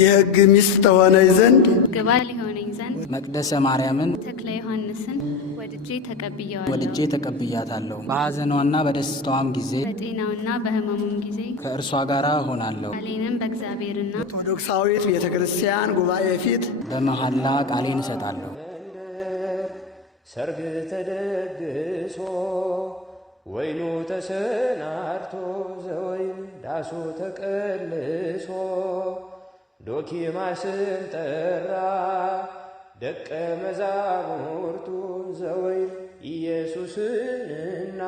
የሕግ ሚስት ተሆነኝ ዘንድ ግባል ሊሆነኝ ዘንድ መቅደሰ ማርያምን ተክለ ዮሐንስን ወድጄ ተቀብያታለሁ። በሐዘኗና በደስታዋም ጊዜ በጤናውና በሕመሙም ጊዜ ከእርሷ ጋር እሆናለሁ። ቃሌንም በእግዚአብሔርና ኦርቶዶክሳዊት ቤተ ክርስቲያን ጉባኤ ፊት በመሐላ ቃሌን እሰጣለሁ። ሰርግ ተደግሶ ወይኑ ተሰናድቶ ዘወይን ዳሱ ተቀልሶ ዶኪማስን ጠራ ደቀ መዛሙርቱን ዘወይን ኢየሱስንና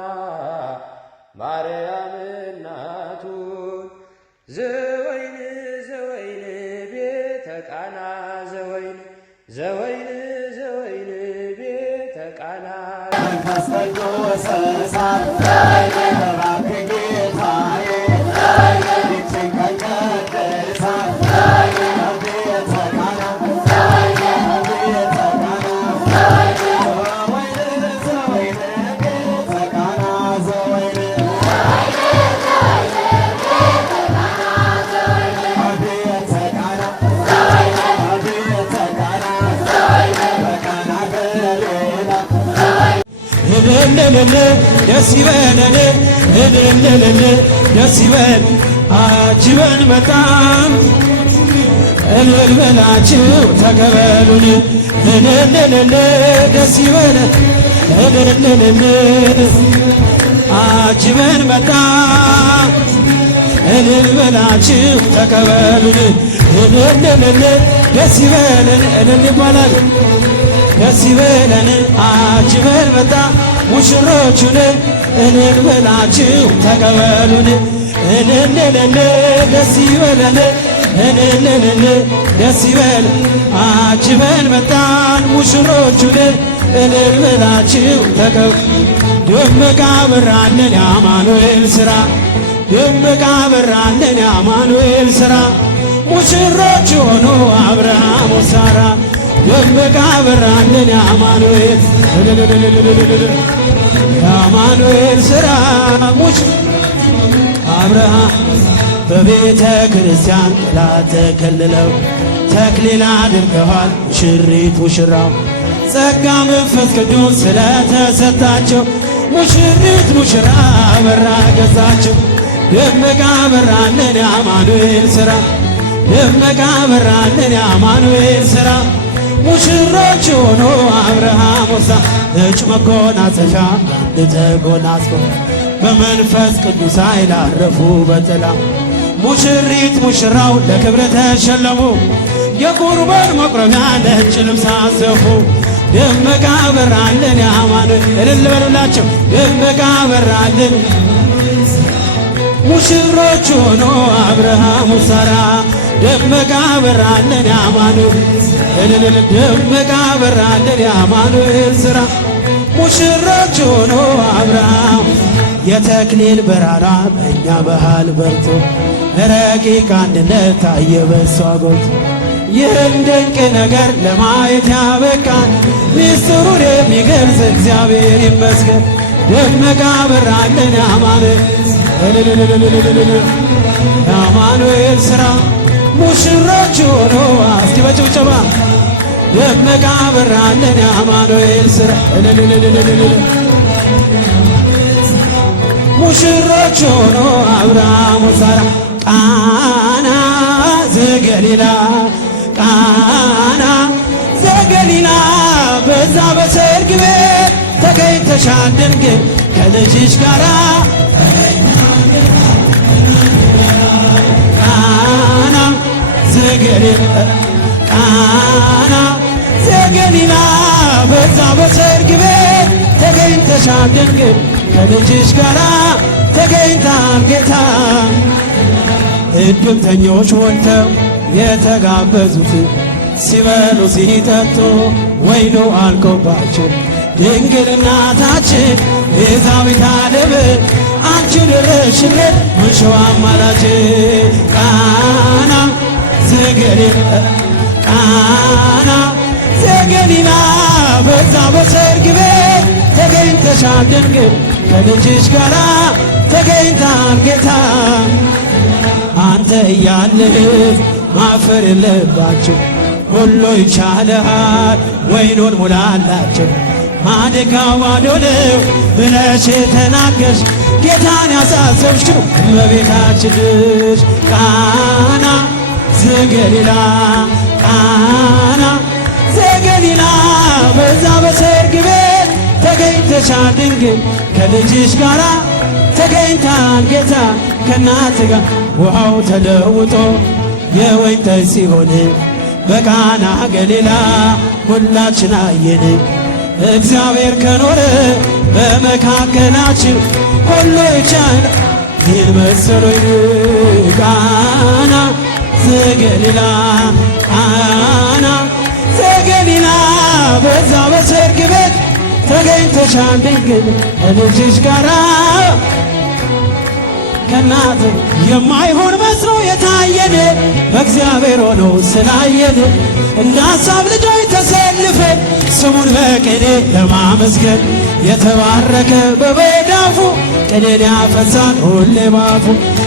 ማርያም እናቱን ዘወይን ዘወይን ቤተ ቃና ዘወይን ዘወይን ዘወይን ቤተ ቃና ደስ ይበለን ደስ ይበል አጅበን በጣም እልል በላችሁ ተቀበሉን ደስ ይበለን አጅበን በጣም እልል በላችሁ ተቀበሉን ደስ ይበለን እልል ይባላል ደስ ይበለን አጅበን በጣም ሙሽሮቹን እልል በላችሁ ተቀበሉን ደስ ይበለን ደስ ይበል አጅበን መጣን ሙሽሮቹን እልል በላችሁ ተቀበሉ። ደመቃ በራልን የአማኑኤል ሥራ ደመቃ በራልን የአማኑኤል ሥራ ሙሽሮች ሆኑ አብርሃም ወሳራ ደመቃ በራልን የአማኑኤል የአማኑኤል ሥራ አብርሃም በቤተ ክርስቲያን ላተከልለው ተክሊል አድርገዋል ሙሽሪት ሙሽራው ጸጋ መንፈስ ቅዱስ ስለተሰጣቸው ሙሽሪት ሙሽራ በራ ገዛቸው ደመቃ በራልን የአማኑኤል ሥራ ደመቃ በራልን የአማኑኤል ሥራ ሙሽሮች ሆኖ አብርሃም ወሳ ነጭ መጎናጸፊያ ተጎናጽፎ በመንፈስ ቅዱስ ኃይል አረፉ በጥላ ሙሽሪት ሙሽራው ለክብር ተሸለሙ የቁርባን መቁረቢያ ነጭ ልብስ አሰፉ ደመቃ በራልን የአማኑኤል እልል በሉላቸው ደመቃ በራልን ሙሽሮች ሆኖ አብርሃም ወሳራ ደመቃ በራልን የአማኑኤል ደመቃ በራልን የአማኑኤል ሥራ ሙሽሮች ሆኖ አብርሃም የተክሊል ብርሃኗ በእኛ ባህል በርቶ ረቂቅ አንድነት ታየ በሷ ጎልቶ ይህን ድንቅ ነገር ለማየት ያበቃን ሚስጥሩን የሚገልጽ እግዚአብሔር ይመስገን ደመቃ በራልን የአማኑኤል ሥራ ሙሽሮች ሆኖ እስኪ በጭብጨባ ደመቃ በራልን የአማኑኤል ሥራ ሙሽሮች ሆኖ አብርሃም ወሳራ ቃና ዘገሊላ ቃና ዘገሊላ በዛ በሰርግ ቤት ተገኝተሻል ድንግል ከልጅሽ ጋራ ቃና ዘገሊላ ቃና ዘገሊላ በዛ በሰርግ ቤት ተገኝተሻል ድንግል ከልጅሽ ጋራ ተገኝታል ጌታ። እድምተኞች ሞልተው የተጋበዙት ሲበሉ ሲጠጡ ወይኑ አልቆባቸው ድንግል እናታችን ቤዛዊተ ዓለም አንቺ ደረሽልን ሙሽዋ አማላጅ። ቃና ዘገሊላ ቃና ዘገሊላ በዛ በሰርግ ቤት ተገኝተሻል ድንግል ከልጅሽ ጋራ ተገኝታል ጌታ። አንተ እያለህ ማፈር የለባቸው ሁሉ ይቻልሃል ወይኑን ሙላላቸው። ማደጋው ባዶ ነው ብለሽ ተናገርሽ ጌታን ያሳሰብሽው እመቤታችን ልጅ። ቃና ዘገሊላ ቃና ዘገሊላ በዛ በሰርግ ቤት ተገኝተሻል ድንግል ከልጅሽ ጋራ ተገኝታል ጌታ። ከእናት ጋር ውሃው ተለውጦ የወይን ጠጅ ሲሆን በቃና ገሊላ ሁላችን አየን። እግዚአብሔር ከኖረ በመካከላችን ሁሉ ይቻላል። ይህን መሰሎኝ ቃና ዘገሊላ ቃና ዘገሊላ በዛ በሰርግ ቤት ተገኝተሻል ድንግል ከልጅሽ ጋራ ከናት የማይሆን መስሎ የታየን በእግዚአብሔር ሆኖ ስላየን እንደ ሐሳብ ልጆች ተሰልፈን ስሙን በቅኔ ለማመስገን የተባረከ በበዳፉ ቅኔን ያፈሳል ሁሌ ባፉ።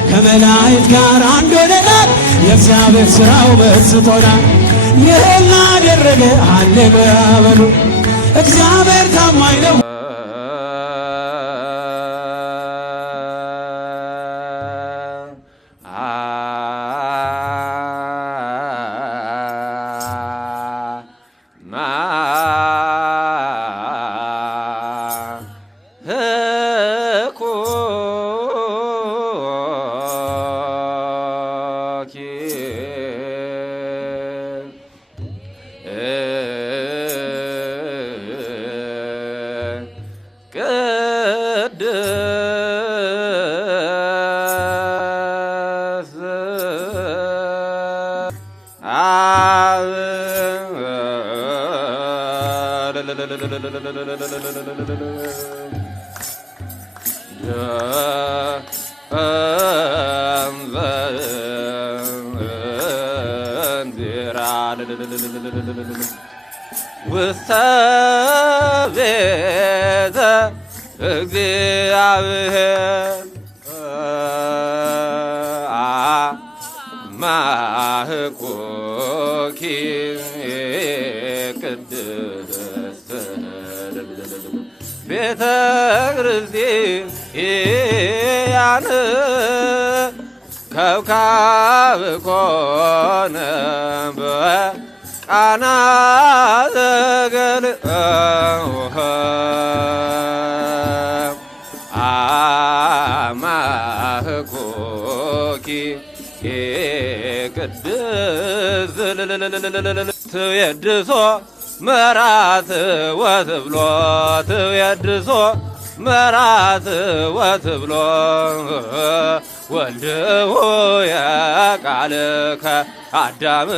ከመላእክት ጋር አንድ ሆነናል የእግዚአብሔር ሥራው መስጦናል። ይህን ላደረገ ሃሌሉያ በሉ እግዚአብሔር ታማኝ ነው። ውስተ ቤተ እግዚአብሔር ማህቆኪ ቅድስት ቤተ ክርስቲያን ከውካብ ኮነ በቃና ዘገሊላ አማህቆኪ ቅድስት ትዌድሶ መራት ወትብሎ ትዌድሶ መራት ወትብሎ ወልድሁ የቃልከ አዳም